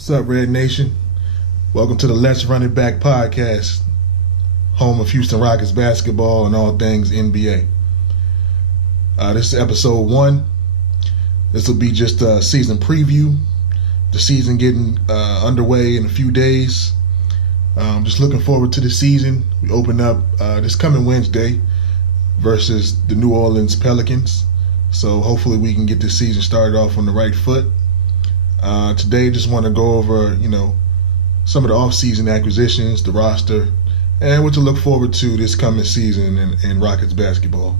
What's up, Red Nation? Welcome to the Let's Run It Back podcast, home of Houston Rockets basketball and all things NBA. This is episode 1. This will be just a season preview. The season getting underway in a few days. Just looking forward to the season. We open up this coming Wednesday versus the New Orleans Pelicans. So hopefully we can get this season started off on the right foot. Today, just want to go over, some of the off-season acquisitions, the roster, and what to look forward to this coming season in Rockets basketball.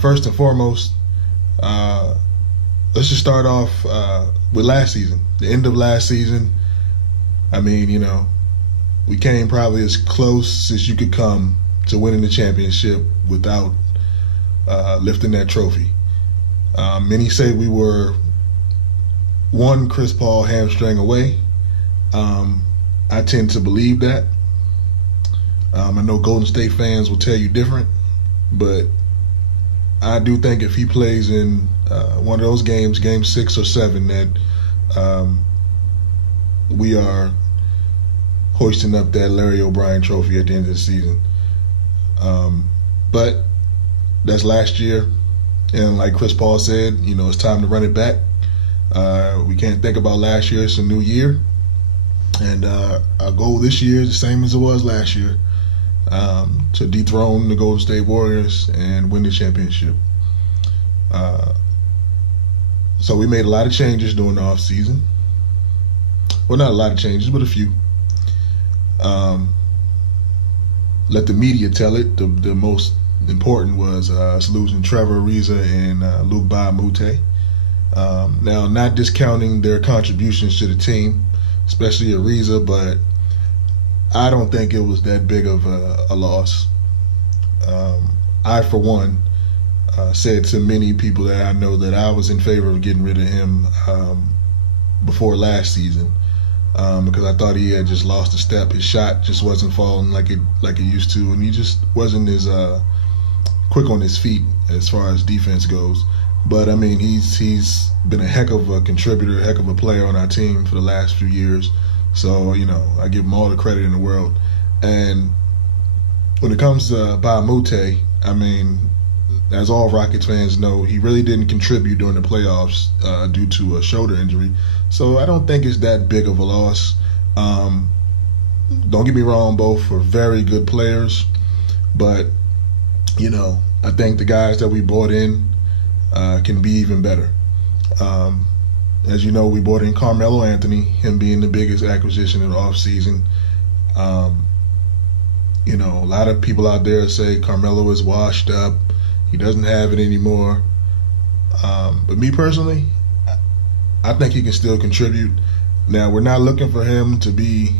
First and foremost, let's just start off with last season. The end of last season, we came probably as close as you could come to winning the championship without lifting that trophy. Many say we were one Chris Paul hamstring away. I tend to believe that. I know Golden State fans will tell you different, but I do think if he plays in one of those games, game 6 or 7, that we are hoisting up that Larry O'Brien trophy at the end of the season. But that's last year, and like Chris Paul said, it's time to run it back. We can't think about last year. It's a new year. And our goal this year is the same as it was last year, to dethrone the Golden State Warriors and win the championship. So we made a lot of changes during the offseason. Well, not a lot of changes, but a few. Let the media tell it. The most important was us losing Trevor Ariza and Luc Mbah a Moute. Now, not discounting their contributions to the team, especially Ariza, but I don't think it was that big of a loss. I, for one, said to many people that I know that I was in favor of getting rid of him before last season, because I thought he had just lost a step. His shot just wasn't falling like it used to, and he just wasn't as quick on his feet as far as defense goes. But he's been a heck of a contributor, a heck of a player on our team for the last few years. So, I give him all the credit in the world. And when it comes to Mbah a Moute, as all Rockets fans know, he really didn't contribute during the playoffs due to a shoulder injury. So I don't think it's that big of a loss. Don't get me wrong, both are very good players. But, I think the guys that we brought in can be even better. As you know, we brought in Carmelo Anthony, him being the biggest acquisition in the offseason. A lot of people out there say Carmelo is washed up. He doesn't have it anymore. But me personally, I think he can still contribute. Now, we're not looking for him to be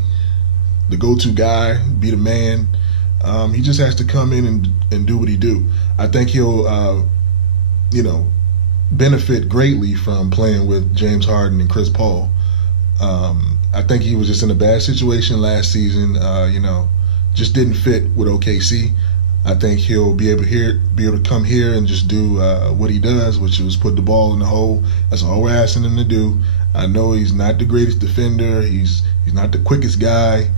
the go-to guy, be the man. He just has to come in and do what he do. I think he'll, benefit greatly from playing with James Harden and Chris Paul. I think he was just in a bad situation last season. Just didn't fit with OKC. I think he'll be able to come here and just do what he does, which is put the ball in the hole. That's all we're asking him to do. I know he's not the greatest defender. He's not the quickest guy.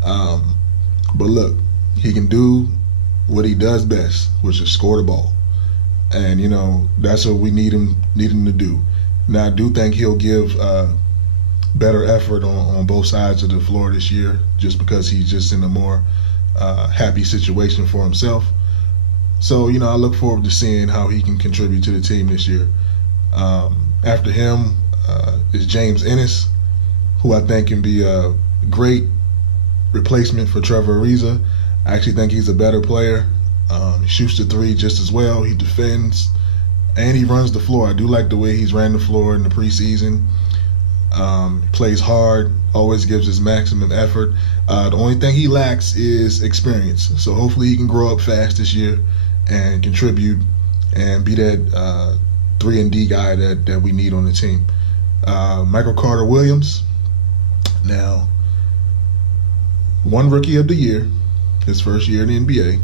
But look, he can do what he does best, which is score the ball. And, that's what we need him to do. Now, I do think he'll give better effort on both sides of the floor this year, just because he's just in a more happy situation for himself. So, I look forward to seeing how he can contribute to the team this year. After him is James Ennis, who I think can be a great replacement for Trevor Ariza. I actually think he's a better player. He shoots the three just as well. He defends, and he runs the floor. I do like the way he's ran the floor in the preseason. Plays hard, always gives his maximum effort. The only thing he lacks is experience. So hopefully he can grow up fast this year and contribute and be that 3-and-D guy that we need on the team. Michael Carter-Williams, now, one Rookie of the Year, his first year in the NBA.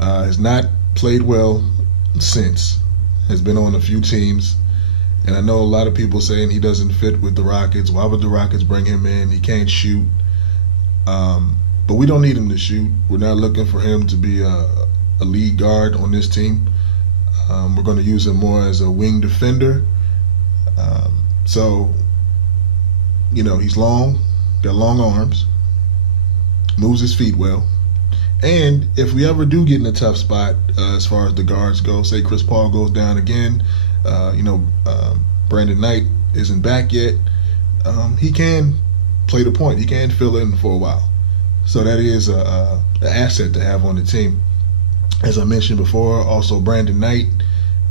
Has not played well since. Has been on a few teams. And I know a lot of people saying he doesn't fit with the Rockets. Why would the Rockets bring him in? He can't shoot. But we don't need him to shoot. We're not looking for him to be a lead guard on this team. We're going to use him more as a wing defender. So, he's long, got long arms, moves his feet well. And if we ever do get in a tough spot as far as the guards go, say Chris Paul goes down again, Brandon Knight isn't back yet, he can play the point. He can fill in for a while. So that is an asset to have on the team. As I mentioned before, also Brandon Knight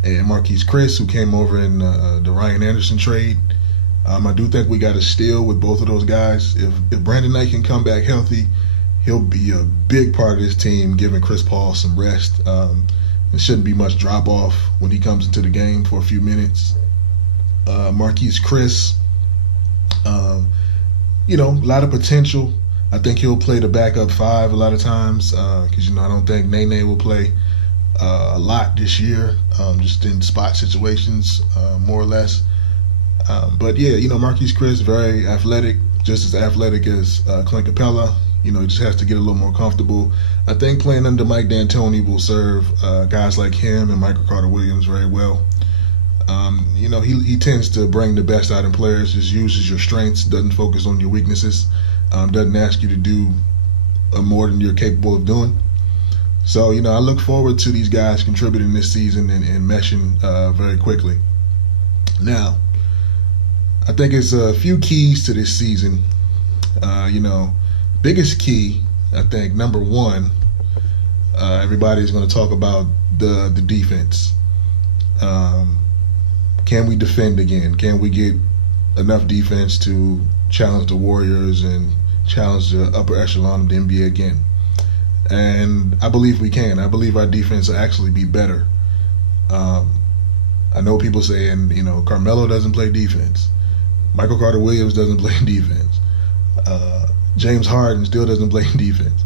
and Marquise Chris, who came over in the Ryan Anderson trade. I do think we got a steal with both of those guys. If Brandon Knight can come back healthy, he'll be a big part of this team, giving Chris Paul some rest. There shouldn't be much drop off when he comes into the game for a few minutes. Marquise Chris, a lot of potential. I think he'll play the backup five a lot of times because, I don't think Nene will play a lot this year, just in spot situations, more or less. But Marquise Chris, very athletic, just as athletic as Clint Capella. He just has to get a little more comfortable. I think playing under Mike D'Antoni will serve guys like him and Michael Carter-Williams very well. He tends to bring the best out in players, just uses your strengths, doesn't focus on your weaknesses, doesn't ask you to do more than you're capable of doing. So, I look forward to these guys contributing this season and meshing very quickly. Now, I think it's a few keys to this season. Biggest key, I think, number one, everybody's going to talk about the defense. Can we defend again? Can we get enough defense to challenge the Warriors and challenge the upper echelon of the NBA again? And I believe we can. I believe our defense will actually be better. I know people saying, Carmelo doesn't play defense. Michael Carter-Williams doesn't play defense. James Harden still doesn't play defense.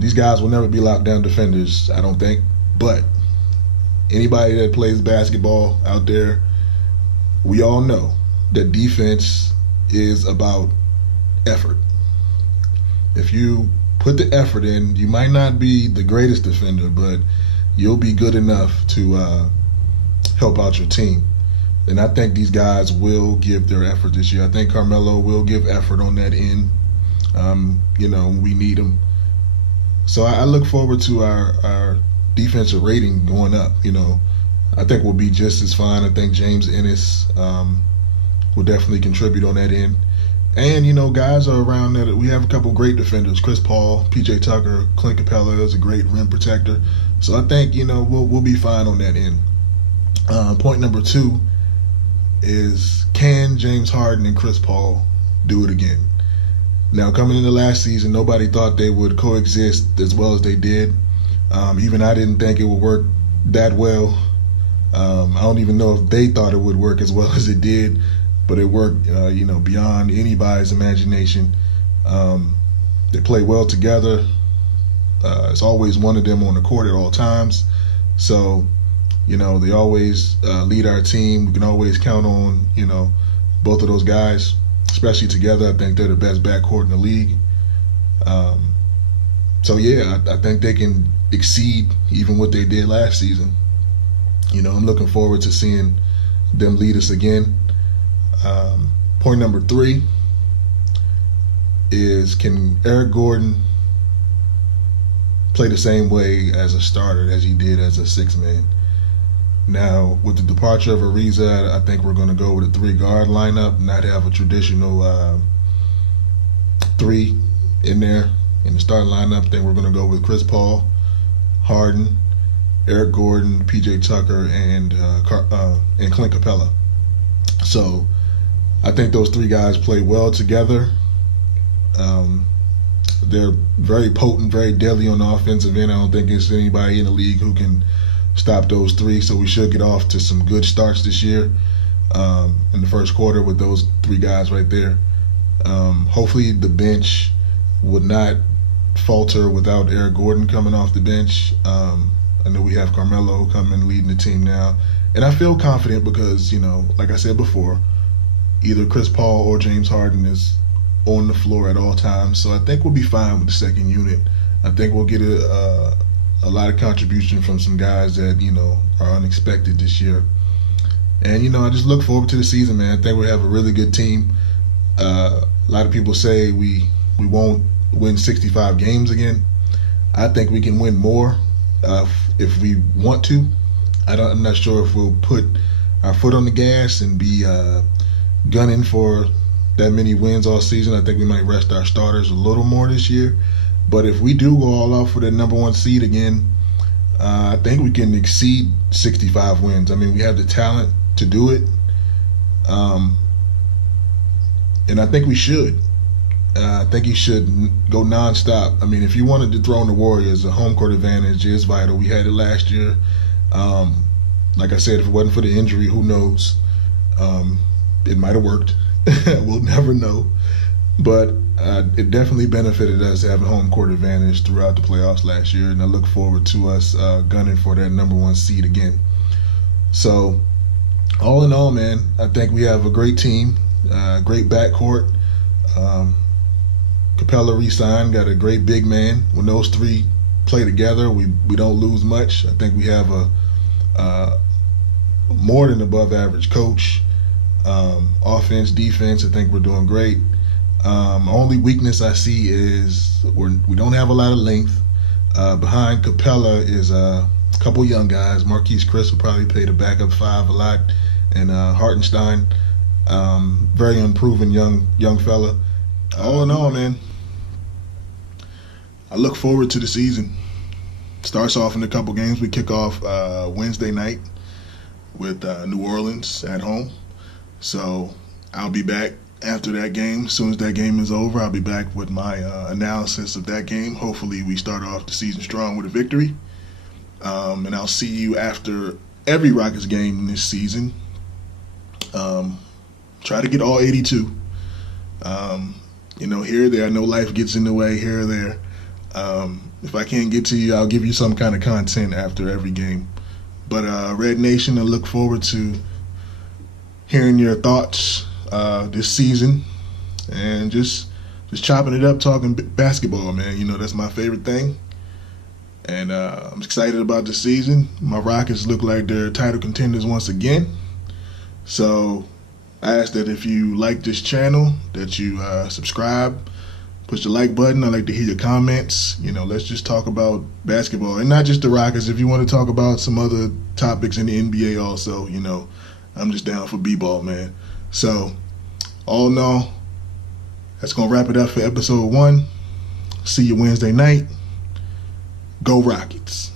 These guys will never be lockdown defenders, I don't think. But anybody that plays basketball out there, we all know that defense is about effort. If you put the effort in, you might not be the greatest defender, but you'll be good enough to help out your team. And I think these guys will give their effort this year. I think Carmelo will give effort on that end. We need him. So I look forward to our defensive rating going up. I think we'll be just as fine. I think James Ennis will definitely contribute on that end. And, guys are around that. We have a couple great defenders. Chris Paul, PJ Tucker, Clint Capella is a great rim protector. So I think, we'll be fine on that end. Point number two is, can James Harden and Chris Paul do it again? Now, coming into last season, nobody thought they would coexist as well as they did. Even I didn't think it would work that well. I don't even know if they thought it would work as well as it did, but it worked, beyond anybody's imagination. They play well together. It's always one of them on the court at all times. So, they always lead our team. We can always count on, both of those guys, especially together. I think they're the best backcourt in the league. I think they can exceed even what they did last season. I'm looking forward to seeing them lead us again. Point number three is, can Eric Gordon play the same way as a starter as he did as a sixth man? Now, with the departure of Ariza, I think we're going to go with a three-guard lineup, not have a traditional three in there in the starting lineup. Then we're going to go with Chris Paul, Harden, Eric Gordon, PJ Tucker, and Clint Capella. So I think those three guys play well together. They're very potent, very deadly on the offensive end. I don't think there's anybody in the league who can stop those three. So we should get off to some good starts this year in the first quarter with those three guys right there. Hopefully the bench would not falter without Eric Gordon coming off the bench. I know we have Carmelo coming leading the team now, And I feel confident because, like I said before, either Chris Paul or James Harden is on the floor at all times. So I think we'll be fine with the second unit. I think we'll get a lot of contribution from some guys that, are unexpected this year. And, I just look forward to the season, man. I think we have a really good team. A lot of people say we won't win 65 games again. I think we can win more if we want to. I'm not sure if we'll put our foot on the gas and be gunning for that many wins all season. I think we might rest our starters a little more this year. But if we do go all out for the number one seed again, I think we can exceed 65 wins. I mean, we have the talent to do it. And I think we should. I think he should go nonstop. I mean, if you wanted to throw in the Warriors, a home court advantage is vital. We had it last year. Like I said, if it wasn't for the injury, who knows? It might have worked. We'll never know. But it definitely benefited us having home court advantage throughout the playoffs last year, and I look forward to us gunning for that number one seed again. So, all in all, man, I think we have a great team, great backcourt. Capella re-signed, got a great big man. When those three play together, we don't lose much. I think we have a more than above average coach. Offense, defense, I think we're doing great. Only weakness I see is we don't have a lot of length. Behind Capella is a couple young guys. Marquise Chris will probably play the backup five a lot, and Hartenstein, very unproven young fella. All in all, man, I look forward to the season. Starts off in a couple games. We kick off Wednesday night with New Orleans at home. So I'll be back after that game. As soon as that game is over, I'll be back with my analysis of that game. Hopefully we start off the season strong with a victory. And I'll see you after every Rockets game this season. Try to get all 82. Here or there. I know life gets in the way here or there. If I can't get to you, I'll give you some kind of content after every game. But Red Nation, I look forward to hearing your thoughts this season and just chopping it up, talking basketball, man. That's my favorite thing. And I'm excited about the season. My Rockets look like they're title contenders once again. So I ask that if you like this channel, that you subscribe, push the like button. I like to hear your comments. Let's just talk about basketball. And not just the Rockets. If you want to talk about some other topics in the NBA also, I'm just down for b-ball, man. So, all in all, that's going to wrap it up for episode 1. See you Wednesday night. Go Rockets.